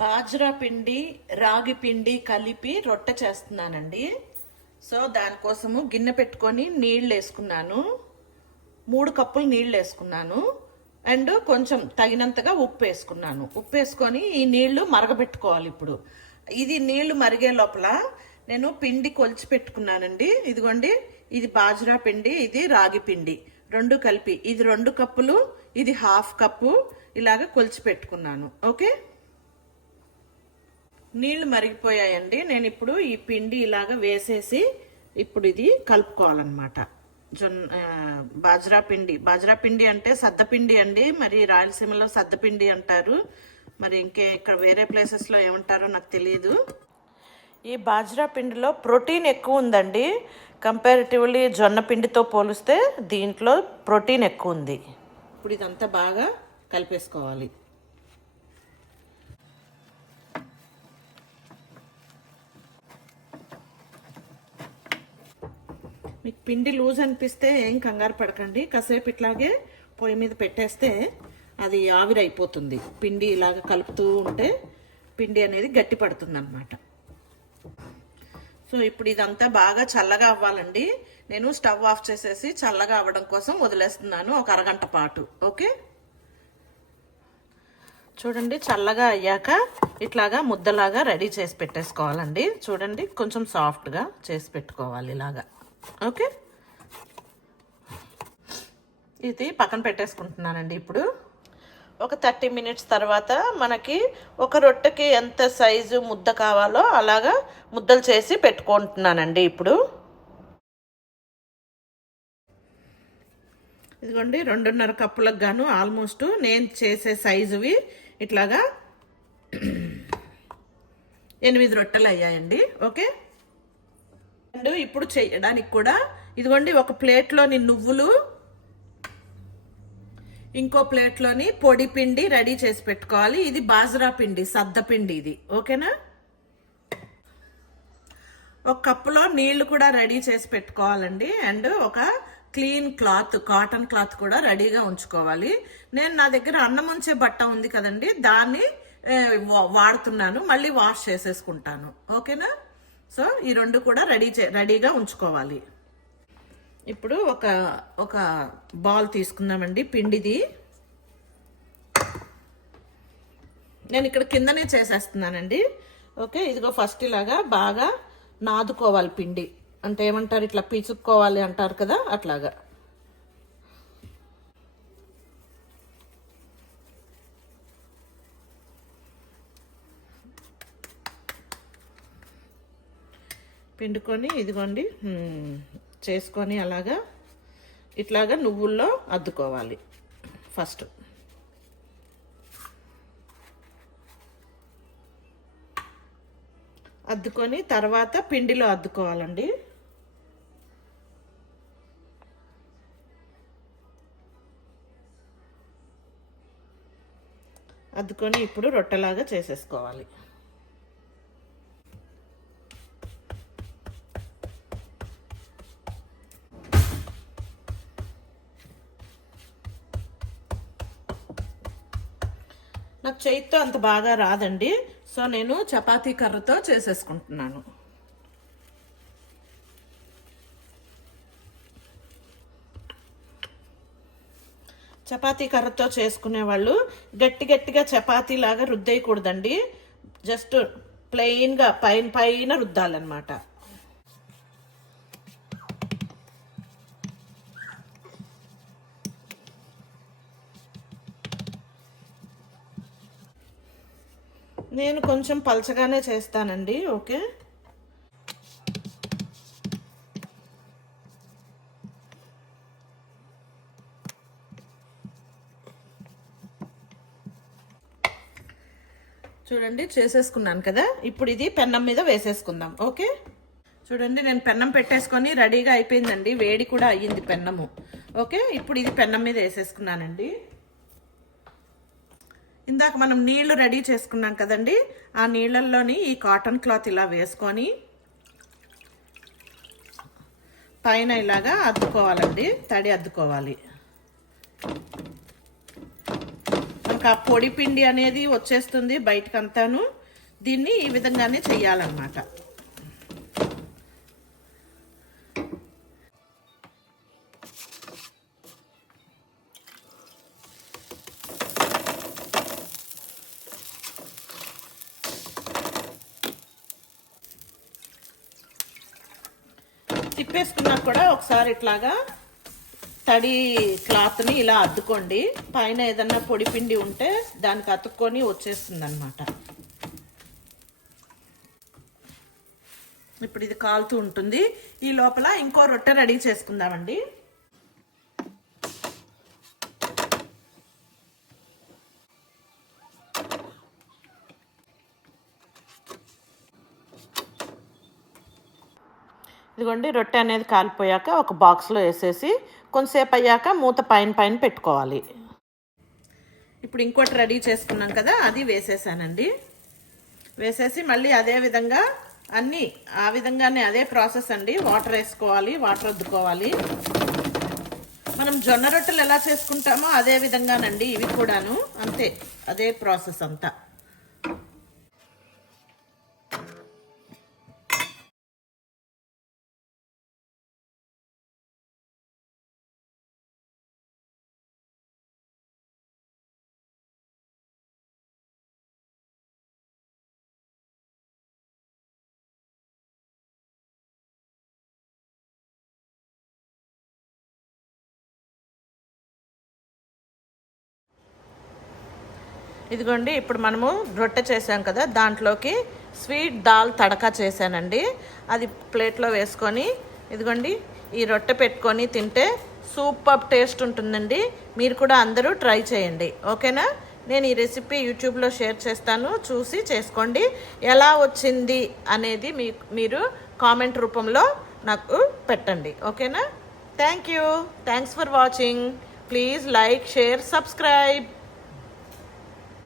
బాజ్రా పిండి రాగి పిండి కలిపి రొట్టె చేస్తున్నానండి. సో దానికోసము గిన్నె పెట్టుకొని నీళ్ళు వేసుకున్నాను. మూడు కప్పులు నీళ్ళు వేసుకున్నాను. అండ్ కొంచెం తగినంతగా ఉప్పు వేసుకున్నాను. ఉప్పు వేసుకొని ఈ నీళ్ళు మరగబెట్టుకోవాలి ఇప్పుడు. ఇది నీళ్ళు మరిగే లోపల నేను పిండి కొలిచి పెట్టుకున్నానండి. ఇదిగోండి ఇది బాజ్రా పిండి ఇది రాగి పిండి. రెండు కలిపి ఇది రెండు కప్పులు ఇది హాఫ్ కప్పు ఇలాగ కొలిచి పెట్టుకున్నాను. ఓకే? నీళ్ళు మరిగిపోయాయండి. నేను ఇప్పుడు ఈ పిండి ఇలాగ వేసేసి ఇప్పుడు ఇది కలుపుకోవాలన్నమాట. జొన్న బాజ్రా పిండి. బాజ్రా పిండి అంటే సద్దపిండి అండి. మరి రాయలసీమలో సద్దపిండి అంటారు. మరి ఇంకే ఇక్కడ వేరే ప్లేసెస్లో ఏమంటారో నాకు తెలియదు ఈ బాజ్రా పిండిలో ప్రోటీన్ ఎక్కువ ఉందండి. కంపారిటివ్లీ జొన్న పిండితో పోలిస్తే దీంట్లో ప్రోటీన్ ఎక్కువ ఉంది. ఇప్పుడు ఇదంతా బాగా కలిపేసుకోవాలి. మీకు పిండి లూజ్ అనిపిస్తే ఏం కంగారు పడకండి. కాసేపు ఇట్లాగే పొయ్యి మీద పెట్టేస్తే అది ఆవిరైపోతుంది. పిండి ఇలాగ కలుపుతూ ఉంటే పిండి అనేది గట్టి పడుతుంది అనమాట సో ఇప్పుడు ఇదంతా బాగా చల్లగా అవ్వాలండి. నేను స్టవ్ ఆఫ్ చేసేసి చల్లగా అవ్వడం కోసం వదిలేస్తున్నాను ఒక అరగంట పాటు. ఓకే? చూడండి చల్లగా అయ్యాక ఇట్లాగా ముద్దలాగా రెడీ చేసి పెట్టేసుకోవాలండి. చూడండి కొంచెం సాఫ్ట్గా చేసి పెట్టుకోవాలి ఇలాగా. ఓకే. ఇది పక్కన పెట్టేసుకుంటున్నానండి ఇప్పుడు. ఒక థర్టీ మినిట్స్ తర్వాత మనకి ఒక రొట్టెకి ఎంత సైజు ముద్ద కావాలో అలాగా ముద్దలు చేసి పెట్టుకుంటున్నానండి ఇప్పుడు. ఇదిగోండి రెండున్నర కప్పులకు గాను ఆల్మోస్ట్ నేను చేసే సైజువి ఇట్లాగా ఎనిమిది రొట్టెలు అయ్యాయండి. ఓకే. అండ్ ఇప్పుడు చేయడానికి కూడా. ఇదిగోండి ఒక ప్లేట్లోని నువ్వులు ఇంకో ప్లేట్లోని పొడి పిండి రెడీ చేసి పెట్టుకోవాలి. ఇది బాజరా పిండి సద్ద పిండి ఇది. ఓకేనా? ఒక కప్పులో నీళ్ళు కూడా రెడీ చేసి పెట్టుకోవాలండి. అండ్ ఒక క్లీన్ క్లాత్ కాటన్ క్లాత్ కూడా రెడీగా ఉంచుకోవాలి. నేను నా దగ్గర అన్నం ఉంచే బట్ట ఉంది కదండి దాన్ని వా- వాడుతున్నాను. మళ్ళీ వాష్ చేసేసుకుంటాను. ఓకేనా? సో ఈ రెండు కూడా రెడీ చే రెడీగా ఉంచుకోవాలి. ఇప్పుడు ఒక ఒక బాల్ తీసుకుందామండి పిండిది. నేను ఇక్కడ కిందనే చేసేస్తున్నానండి. ఓకే ఇదిగో ఫస్ట్ ఇలాగా బాగా నాదుకోవాలి పిండి. అంటే ఏమంటారు ఇట్లా పీచుక్కోవాలి అంటారు కదా అట్లాగా. పిండుకొని ఇదిగోండి చేసుకొని అలాగా ఇట్లాగా నువ్వుల్లో అద్దుకోవాలి ఫస్ట్. అద్దుకొని తర్వాత పిండిలో అద్దుకోవాలండి. అద్దుకొని ఇప్పుడు రొట్టెలాగా చేసేసుకోవాలి. నాకు చేయితో అంత బాగా రాదండి. సో నేను చపాతీ కర్రతో చేసేసుకుంటున్నాను. చపాతీ కర్రతో చేసుకునే వాళ్ళు గట్టి గట్టిగా చపాతీ లాగా రుద్దేయకూడదండి. జస్ట్ ప్లెయిన్గా పైన పైన రుద్దాలన్నమాట. నేను కొంచెం పలచగానే చేస్తానండి ఓకే? చూడండి చేసేసుకున్నాను కదా? ఇప్పుడు ఇది పెన్నం మీద వేసేసుకుందాం ఓకే? చూడండి నేను పెన్నం పెట్టేసుకొని రెడీగా అయిపోయిందండి వేడి కూడా అయ్యింది పెన్నము ఓకే? ఇప్పుడు ఇది పెన్నం మీద వేసేసుకున్నానండి. ఇందాక మనం నీళ్ళు రెడీ చేసుకున్నాం కదండి ఆ నీళ్ళల్లోని ఈ కాటన్ క్లాత్ ఇలా వేసుకొని పైన ఇలాగా అద్దుకోవాలండి తడి అద్దుకోవాలి. ఇంకా పొడి పిండి అనేది వచ్చేస్తుంది బయటకంతాను. దీన్ని ఈ విధంగానే చెయ్యాలన్నమాట. తిప్పేసుకున్నాక కూడా ఒకసారి ఇట్లాగా తడి క్లాత్ని ఇలా అద్దుకోండి. పైన ఏదన్నా పొడి పిండి ఉంటే దానికి అతుక్కొని వచ్చేస్తుంది అనమాట ఇప్పుడు ఇది కాలుతూ ఉంటుంది. ఈ లోపల ఇంకో రొట్టె రెడీ చేసుకుందామండి. ఇదిగోండి రొట్టె అనేది కాలిపోయాక ఒక బాక్స్లో వేసేసి కొంతసేపు అయ్యాక మూత పైన పైన పెట్టుకోవాలి. ఇప్పుడు ఇంకోటి రెడీ చేసుకున్నాం కదా అది వేసేసానండి. వేసేసి మళ్ళీ అదే విధంగా అన్నీ ఆ విధంగానే అదే ప్రాసెస్ అండి. వాటర్ వేసుకోవాలి వాటర్ వద్దుకోవాలి మనం జొన్న రొట్టెలు ఎలా చేసుకుంటామో అదే విధంగానండి ఇవి కూడాను. అంతే అదే ప్రాసెస్ అంతా. ఇదిగోండి ఇప్పుడు మనము రొట్టె చేసాం కదా దాంట్లోకి స్వీట్ దాల్ తడకా చేశానండి. అది ప్లేట్లో వేసుకొని ఇదిగోండి ఈ రొట్టె పెట్టుకొని తింటే సూపర్ టేస్ట్ ఉంటుందండి. మీరు కూడా అందరూ ట్రై చేయండి. ఓకేనా? నేను ఈ రెసిపీ యూట్యూబ్లో షేర్ చేస్తాను చూసి చేసుకోండి. ఎలా వచ్చింది అనేది మీ మీరు కామెంట్ రూపంలో నాకు పెట్టండి. ఓకేనా? Thank you. Thanks for watching. Please like share subscribe.